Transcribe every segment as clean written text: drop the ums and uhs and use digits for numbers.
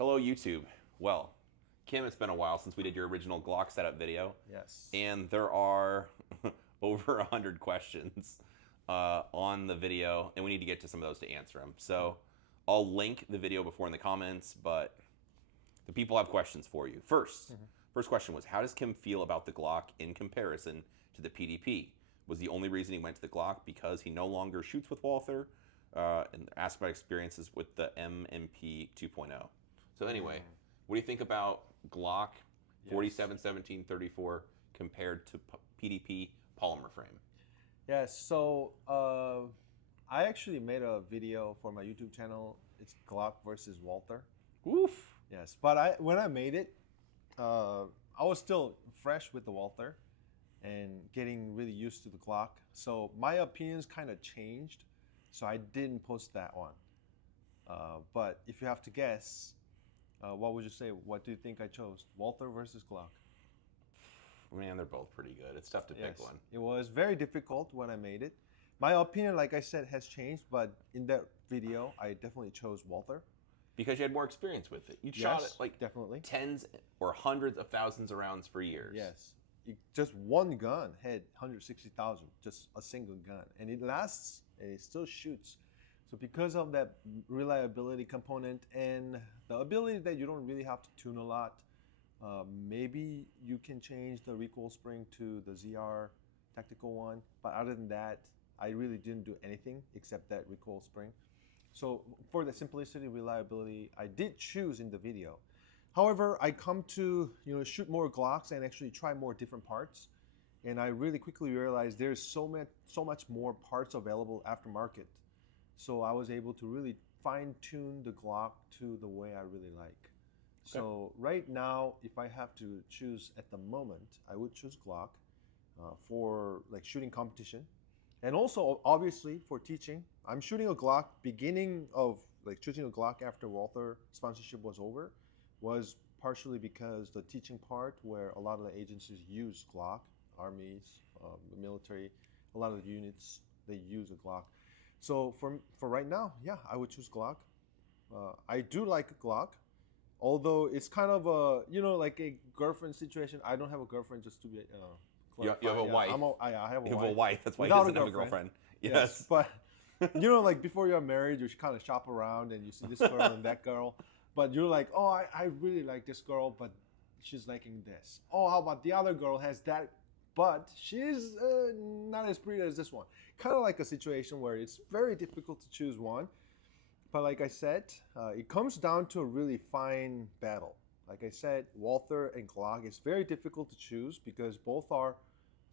Hello, YouTube. Well, Kim, it's been a while since we did your original Glock setup video. Yes. And there are over 100 questions on the video, and we need to get to some of those to answer them. So I'll link the video before in the comments, but the people have questions for you. First question was, how does Kim feel about the Glock in comparison to the PDP? Was the only reason he went to the Glock because he no longer shoots with Walther? And ask about experiences with the MMP 2.0. So anyway, what do you think about Glock 47, 17, 34 compared to PDP polymer frame? Yes. So I actually made a video for my YouTube channel. It's Glock versus Walther. Oof. Yes. But when I made it, I was still fresh with the Walther and getting really used to the Glock. So my opinions kind of changed. So I didn't post that one. But if you have to guess, what would you say? What do you think I chose? Walther versus Glock? Man, they're both pretty good. It's tough to pick one. It was very difficult when I made it. My opinion, like I said, has changed. But in that video, I definitely chose Walther. Because you had more experience with it. You shot it like definitely tens or hundreds of thousands of rounds for years. Yes. Just one gun had 160,000, just a single gun. And it lasts, and it still shoots. So because of that reliability component and the ability that you don't really have to tune a lot, maybe you can change the recoil spring to the ZR tactical one. But other than that, I really didn't do anything except that recoil spring. So for the simplicity, reliability, I did choose in the video. However, I come to shoot more Glocks and actually try more different parts. And I really quickly realized there's so much more parts available aftermarket. So I was able to really fine tune the Glock to the way I really like. Okay. So right now, if I have to choose at the moment, I would choose Glock for like shooting competition. And also obviously for teaching. I'm shooting a Glock beginning of like shooting a Glock after Walther sponsorship was over was partially because the teaching part where a lot of the agencies use Glock, armies, military, a lot of the units, they use a Glock. So for right now, yeah, I would choose Glock. I do like Glock, although it's kind of a, like a girlfriend situation. I don't have a girlfriend, just to be you have a wife. I have a wife. You have a wife. That's why he Without doesn't have a girlfriend. Yes. But, like before you're married, you kind of shop around and you see this girl and that girl. But you're like, oh, I really like this girl, but she's liking this. Oh, how about the other girl has that, but she's not as pretty as this one. Kind of like a situation where it's very difficult to choose one. But like I said, it comes down to a really fine battle. Like I said, Walther and Glock is very difficult to choose because both are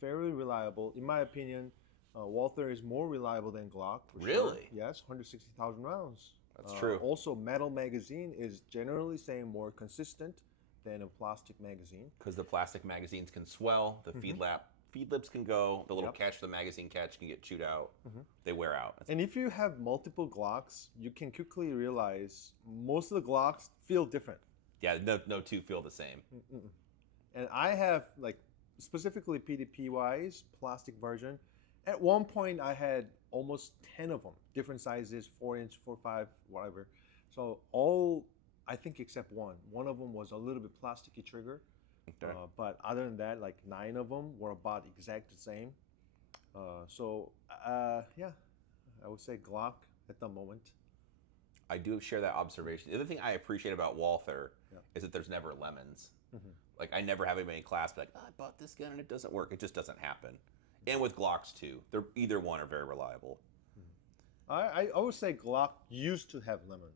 fairly reliable. In my opinion, Walther is more reliable than Glock. Really? Sure. Yes, 160,000 rounds. That's true. Also, metal magazine is generally saying more consistent than a plastic magazine. Because the plastic magazines can swell, the feed lips can go, the little catch, the magazine catch can get chewed out. They wear out. And if you have multiple Glocks, you can quickly realize most of the Glocks feel different. Yeah, no two feel the same. And I have, like, specifically PDP-wise, plastic version. At one point, I had almost 10 of them, different sizes, 4-inch, 4.5, whatever. So all, I think except one. One of them was a little bit plasticky trigger. Okay. But other than that, like 9 of them were about exact the same. Yeah, I would say Glock at the moment. I do share that observation. The other thing I appreciate about Walther is that there's never lemons. Like I never have anybody in class be like, oh, I bought this gun and it doesn't work. It just doesn't happen. And with Glocks too, they're either one are very reliable. I would say Glock used to have lemon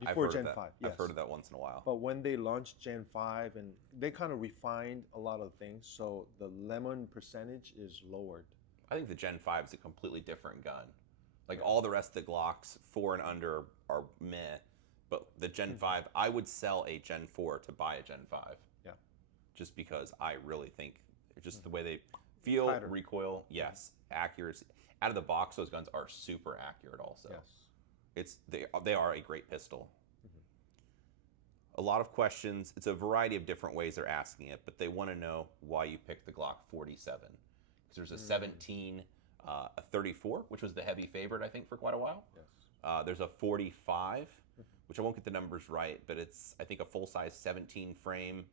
before Gen 5. Yes. I've heard of that once in a while. But when they launched Gen 5 and they kind of refined a lot of things, so the lemon percentage is lowered. I think the Gen 5 is a completely different gun. Like all the rest of the Glocks 4 and under are meh, but the Gen 5, I would sell a Gen 4 to buy a Gen 5. Yeah. Just because I really think just the way they feel, tighter. Recoil, yes, accuracy. Out of the box, those guns are super accurate also. Yes. They are a great pistol. A lot of questions. It's a variety of different ways they're asking it, but they want to know why you picked the Glock 47. Because there's a 17, a 34, which was the heavy favorite, I think, for quite a while. Yes. There's a 45, which I won't get the numbers right, but it's, I think, a full-size 17 frame,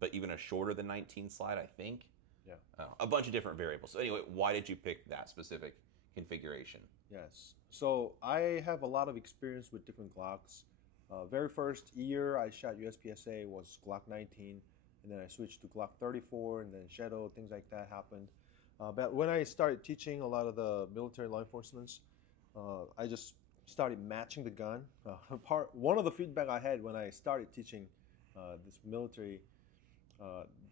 but even a shorter than 19 slide, I think. Yeah. A bunch of different variables. So anyway, why did you pick that specific configuration? Yes. So I have a lot of experience with different Glocks. Very first year I shot USPSA was Glock 19, and then I switched to Glock 34, and then Shadow, things like that happened. But when I started teaching a lot of the military law enforcement, I just started matching the gun. One of the feedback I had when I started teaching this military,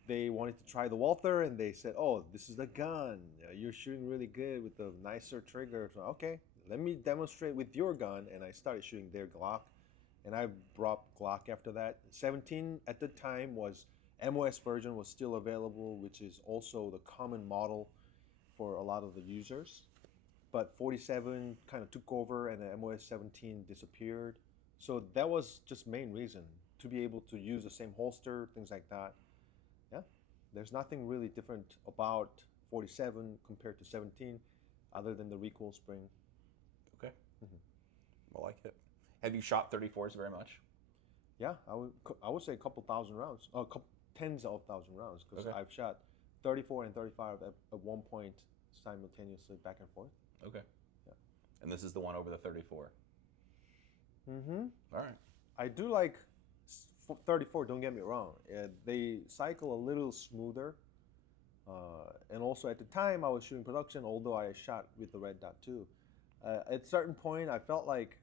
they wanted to try the Walther, and they said, "Oh, this is the gun. You're shooting really good with the nicer trigger." So okay, let me demonstrate with your gun, and I started shooting their Glock, and I brought Glock after that. 17 at the time was MOS version was still available, which is also the common model for a lot of the users. But 47 kind of took over, and the MOS 17 disappeared. So that was just main reason to be able to use the same holster, things like that. Yeah, there's nothing really different about 47 compared to 17, other than the recoil spring. Okay. I like it. Have you shot 34s very much? Yeah, I would say a couple thousand rounds, a couple tens of thousand rounds, because Okay. I've shot 34 and 35 at one point simultaneously back and forth. Okay. Yeah. And this is the one over the 34. Mm-hmm. All right. I do like 34, don't get me wrong. They cycle a little smoother. And also at the time I was shooting production, although I shot with the red dot too. At a certain point I felt like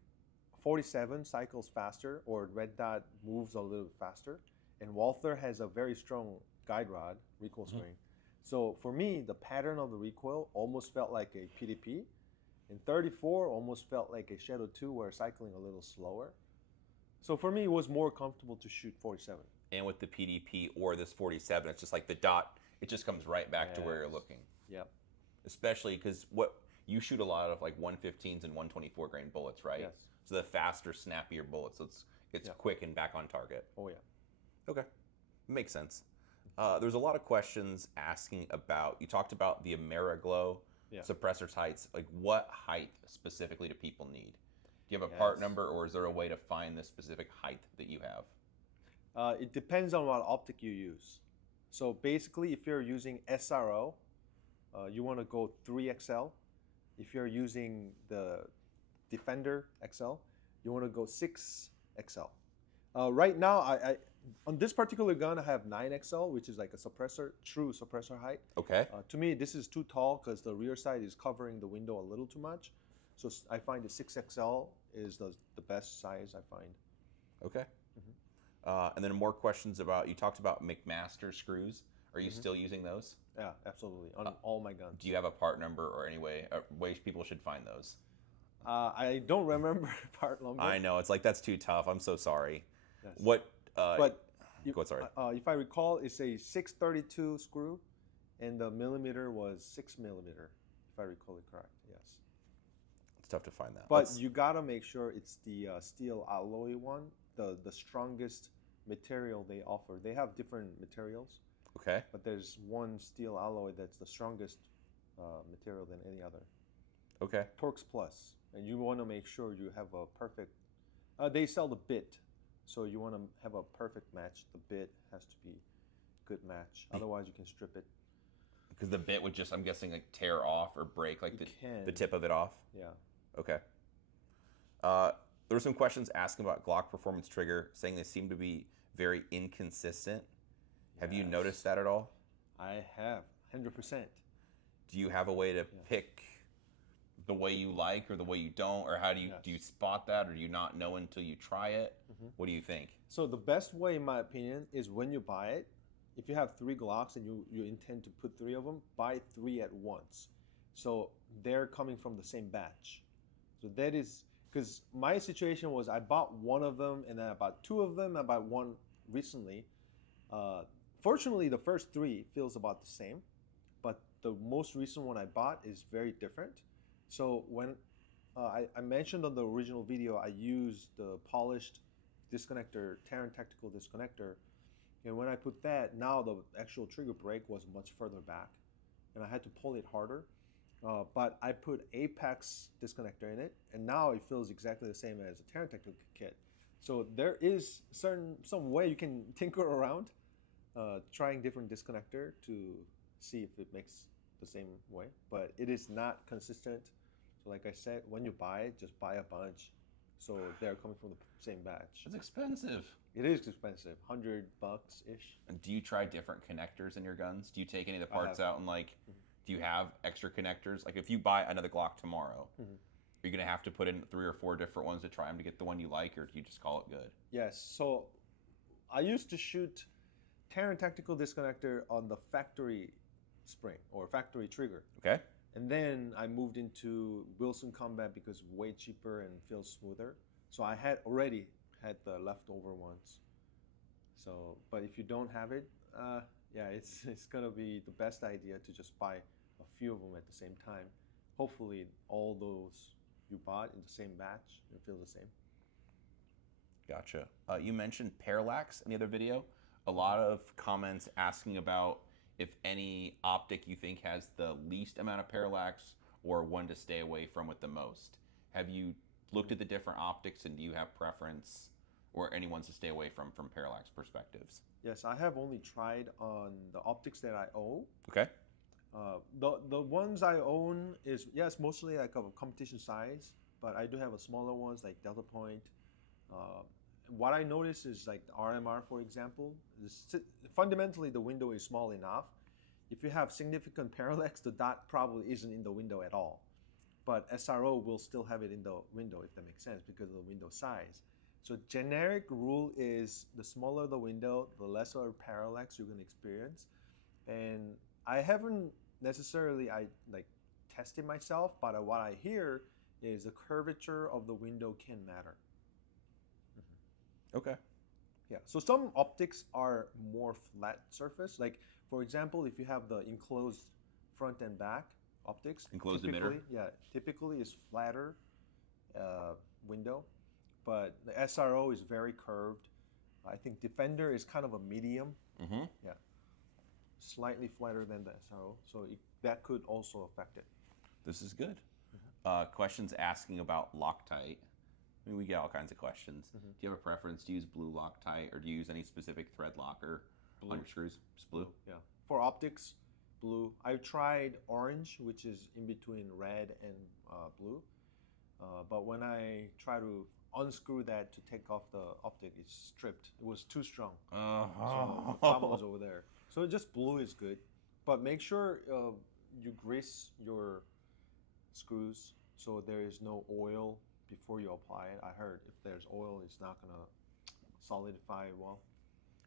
47 cycles faster, or red dot moves a little faster. And Walther has a very strong guide rod, recoil spring. So for me, the pattern of the recoil almost felt like a PDP. And 34 almost felt like a Shadow 2, where cycling a little slower. So for me, it was more comfortable to shoot 47. And with the PDP or this 47, it's just like the dot, it just comes right back to where you're looking. Yep. Especially because what you shoot a lot of like 115s and 124 grain bullets, right? Yes. So the faster, snappier bullets. So it's quick and back on target. Oh yeah. Okay, makes sense. There's a lot of questions asking about. You talked about the AmeriGlow suppressor heights. Like, what height specifically do people need? Do you have a part number, or is there a way to find the specific height that you have? It depends on what optic you use. So basically, if you're using SRO, you want to go 3XL. If you're using the Defender XL, you want to go 6XL. Right now, I on this particular gun, I have 9XL, which is like a suppressor, true suppressor height. Okay. To me, this is too tall because the rear side is covering the window a little too much. So I find the 6XL is the best size I find. Okay. And then more questions about, you talked about McMaster screws. Are you still using those? Yeah, absolutely, on all my guns. Do you have a part number or any ways people should find those? I don't remember part number. I know, it's like, that's too tough. I'm so sorry. Yes. What? But sorry. If I recall, it's a 632 screw, and the millimeter was 6 millimeter, if I recall it correct. Yes. It's tough to find that. But you gotta make sure it's the steel alloy one, the strongest material they offer. They have different materials. Okay. But there's one steel alloy that's the strongest material than any other. Okay. Torx Plus, and you want to make sure you have a perfect. They sell the bit, so you want to have a perfect match. The bit has to be good match. Otherwise, you can strip it. Because the bit would just, I'm guessing, like tear off or break, like the tip of it off. Yeah. Okay. There were some questions asking about Glock performance trigger, saying they seem to be very inconsistent. Have you noticed that at all? I have, 100%. Do you have a way to pick the way you like or the way you don't, or how do you spot that, or do you not know until you try it? What do you think? So the best way, in my opinion, is when you buy it. If you have 3 Glocks and you intend to put 3 of them, buy 3 at once. So they're coming from the same batch. So that is, because my situation was I bought 1 of them, and then I bought 2 of them. I bought 1 recently. Fortunately, the first 3 feels about the same, but the most recent one I bought is very different. So when I mentioned on the original video, I used the polished disconnector, Terran Tactical disconnector, and when I put that, now the actual trigger break was much further back, and I had to pull it harder. But I put Apex disconnector in it, and now it feels exactly the same as a Terran Tactical kit. So there is some way you can tinker around, trying different disconnector to see if it makes the same way, but it is not consistent. So like I said, when you buy it, just buy a bunch. So they're coming from the same batch. It's expensive. It is expensive, $100 ish. And do you try different connectors in your guns? Do you take any of the I parts have. out and like, do you have extra connectors? Like if you buy another Glock tomorrow, are you gonna have to put in 3 or 4 different ones to try them to get the one you like, or do you just call it good? Yes. So I used to shoot Terran Tactical Disconnector on the factory spring or factory trigger. Okay. And then I moved into Wilson Combat because it's way cheaper and feels smoother. So I had already had the leftover ones. So, but if you don't have it, yeah, it's gonna be the best idea to just buy a few of them at the same time. Hopefully, all those you bought in the same batch and feel the same. Gotcha. You mentioned parallax in the other video. A lot of comments asking about if any optic you think has the least amount of parallax or one to stay away from with the most. Have you looked at the different optics, and do you have preference or any ones to stay away from parallax perspectives? Yes, I have only tried on the optics that I own. Okay. The ones I own is, yes, mostly like a competition size, but I do have a smaller ones like Delta Point. What I notice is like the RMR, for example, fundamentally the window is small enough. If you have significant parallax, the dot probably isn't in the window at all. But SRO will still have it in the window, if that makes sense, because of the window size. So generic rule is the smaller the window, the lesser parallax you're going to experience. And I haven't necessarily tested myself, but what I hear is the curvature of the window can matter. Okay. Yeah. So some optics are more flat surface. Like for example, if you have the enclosed front and back optics, Enclosed emitter. Yeah, typically is flatter window, but the SRO is very curved. I think Defender is kind of a medium. Yeah, slightly flatter than the SRO, so that could also affect it. This is good. Questions asking about Loctite. I mean, we get all kinds of questions. Do you have a preference to use blue Loctite, or do you use any specific thread locker on your screws? Just blue? Yeah. For optics, blue. I've tried orange, which is in between red and blue. But when I try to unscrew that to take off the optic, it's stripped. It was too strong. So the problem was over there. So just blue is good. But make sure you grease your screws so there is no oil before you apply it. I heard if there's oil, it's not gonna solidify well.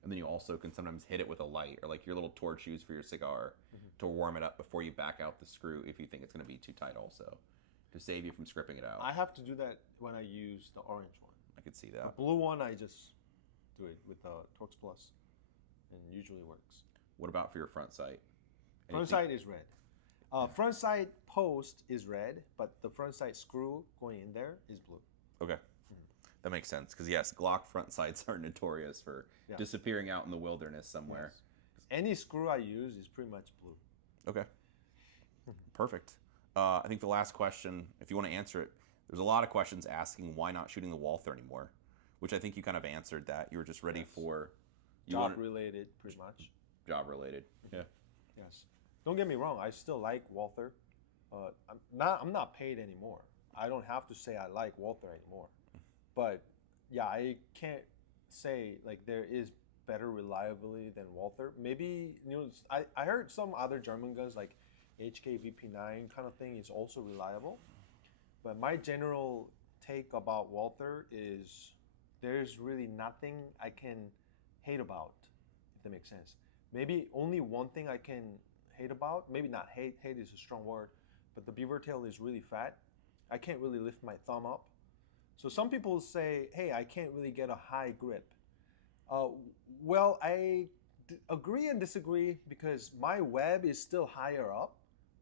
And then you also can sometimes hit it with a light, or like your little torch used for your cigar, to warm it up before you back out the screw if you think it's gonna be too tight also, to save you from scripping it out. I have to do that when I use the orange one. I could see that. The blue one, I just do it with the Torx Plus, and usually works. What about for your front sight? Front sight is red. Front sight post is red, but the front sight screw going in there is blue. Okay. That makes sense, because yes, Glock front sights are notorious for disappearing out in the wilderness somewhere. Yes. Any screw I use is pretty much blue. Okay. Perfect. I think the last question, if you want to answer it, there's a lot of questions asking why not shooting the Walther anymore, which I think you kind of answered that. You were just ready for... Job related, pretty much. Job related. Yeah. Yes. Don't get me wrong, I still like Walther. I'm not paid anymore. I don't have to say I like Walther anymore. But yeah, I can't say like there is better reliability than Walther. Maybe I heard some other German guns like HK VP9 kind of thing is also reliable. But my general take about Walther is there's really nothing I can hate about, if that makes sense. Maybe only one thing I can hate about, maybe not hate is a strong word, but the beaver tail is really fat. I can't really lift my thumb up. So some people say, hey, I can't really get a high grip. Well, I agree and disagree, because my web is still higher up,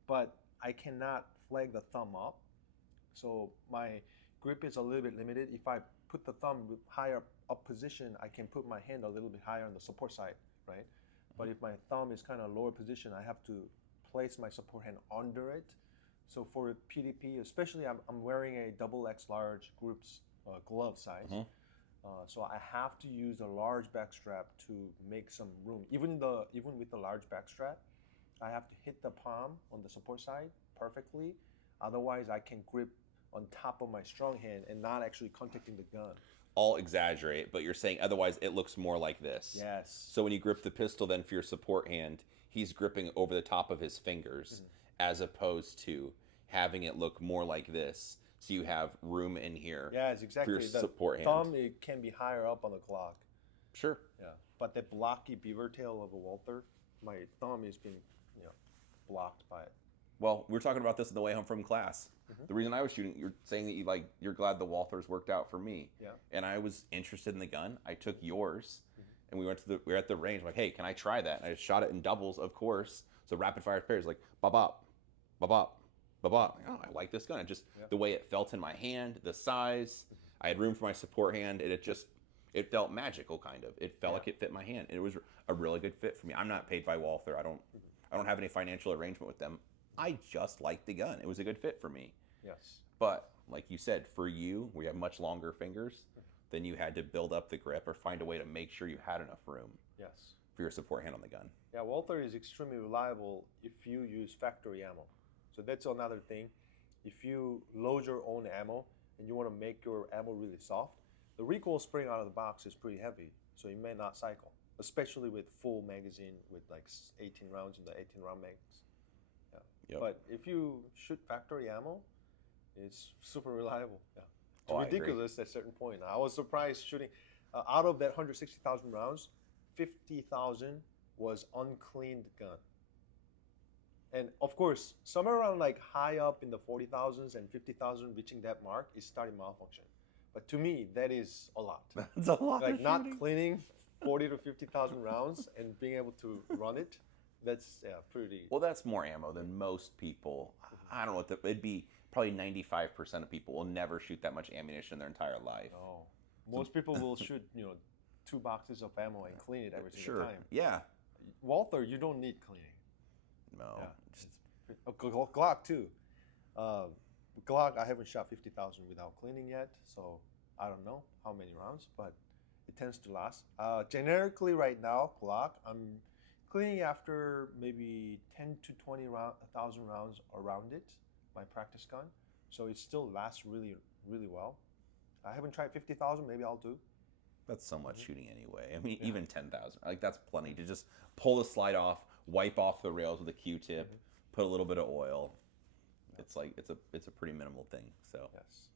but I cannot flag the thumb up. So my grip is a little bit limited. If I put the thumb with higher up position, I can put my hand a little bit higher on the support side, right? But if my thumb is kind of lower position, I have to place my support hand under it. So for PDP, especially I'm wearing a XX large groups glove size. So I have to use a large back strap to make some room. Even with the large back strap, I have to hit the palm on the support side perfectly. Otherwise, I can grip on top of my strong hand and not actually contacting the gun. I'll exaggerate, but you're saying otherwise it looks more like this. Yes. So when you grip the pistol, then for your support hand, he's gripping over the top of his fingers, as opposed to having it look more like this. So you have room in here. Yes, exactly. For your The support hand. thumb, it can be higher up on the Glock. Sure. Yeah, but the blocky beaver tail of a Walther, my thumb has been, blocked by it. Well, we were talking about this on the way home from class. The reason I was shooting, you're saying that you're glad the Walthers worked out for me. Yeah. And I was interested in the gun. I took yours, and we were at the range. I'm like, hey, can I try that? And I shot it in doubles, of course. So rapid fire pairs, like bop bop, bop bop, bop bop. Like, oh, I like this gun. Just the way it felt in my hand, the size. I had room for my support hand, and it felt magical, kind of. It felt like it fit my hand. And it was a really good fit for me. I'm not paid by Walther. I don't have any financial arrangement with them. I just liked the gun. It was a good fit for me. Yes. But like you said, for you, we have much longer fingers. Then you had to build up the grip or find a way to make sure you had enough room. Yes. For your support hand on the gun. Yeah, Walther is extremely reliable if you use factory ammo. So that's another thing. If you load your own ammo and you want to make your ammo really soft, the recoil spring out of the box is pretty heavy, so it may not cycle, especially with full magazine with like 18 rounds in the 18 round mags. Yeah. Yep. But if you shoot factory ammo, it's super reliable. Yeah. It's ridiculous at a certain point. I was surprised shooting out of that 160,000 rounds, 50,000 was uncleaned gun. And of course, somewhere around like high up in the 40,000s and 50,000 reaching that mark is starting malfunction. But to me, that is a lot. That's a lot. Like not cleaning 40 to 50,000 rounds and being able to run it, that's pretty. Well, that's more ammo than most people. I don't know what it'd be. Probably 95% of people will never shoot that much ammunition in their entire life. No, most people will shoot 2 boxes of ammo and clean it every single time. Yeah. Walther, you don't need cleaning. No. Yeah. Glock too. Glock, I haven't shot 50,000 without cleaning yet, so I don't know how many rounds, but it tends to last. Generically, right now, Glock, I'm cleaning after maybe 10 to 20,000 rounds around it, my practice gun, so it still lasts really, really well. I haven't tried 50,000. Maybe I'll do. That's so much shooting anyway. I mean, even 10,000, like that's plenty to just pull the slide off, wipe off the rails with a Q-tip, put a little bit of oil. It's like it's a pretty minimal thing. So yes,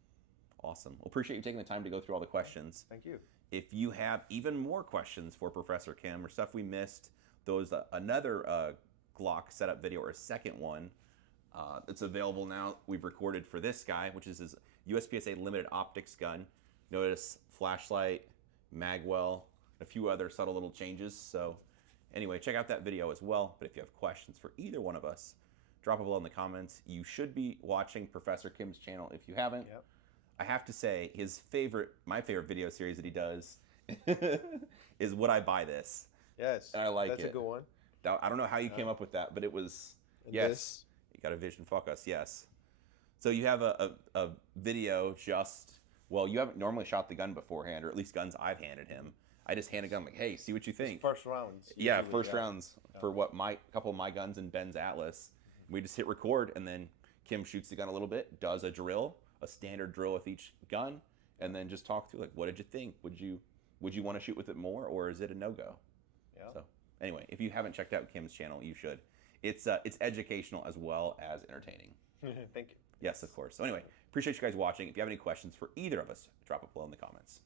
awesome. Well, appreciate you taking the time to go through all the questions. Thank you. If you have even more questions for Professor Kim or stuff we missed, those another Glock setup video or a second one. It's available now. We've recorded for this guy, which is his USPSA limited optics gun. Notice flashlight, magwell, a few other subtle little changes. So anyway, check out that video as well. But if you have questions for either one of us, drop it below in the comments. You should be watching Professor Kim's channel if you haven't. Yep. I have to say, my favorite video series that he does is Would I Buy This? Yes, and I like it. That's a good one. I don't know how you came up with that, but it was, yes. You got a vision, fuck us, yes. So you have a video well, you haven't normally shot the gun beforehand, or at least guns I've handed him. I just hand a gun, like, hey, see what you think. First rounds. Yeah, first rounds for couple of my guns in Ben's Atlas. We just hit record, and then Kim shoots the gun a little bit, does a drill, a standard drill with each gun, and then just talk through, like, what did you think? Would you want to shoot with it more, or is it a no-go? Yeah. So anyway, if you haven't checked out Kim's channel, you should. It's educational as well as entertaining. Thank you. Yes, of course. So anyway, appreciate you guys watching. If you have any questions for either of us, drop it below in the comments.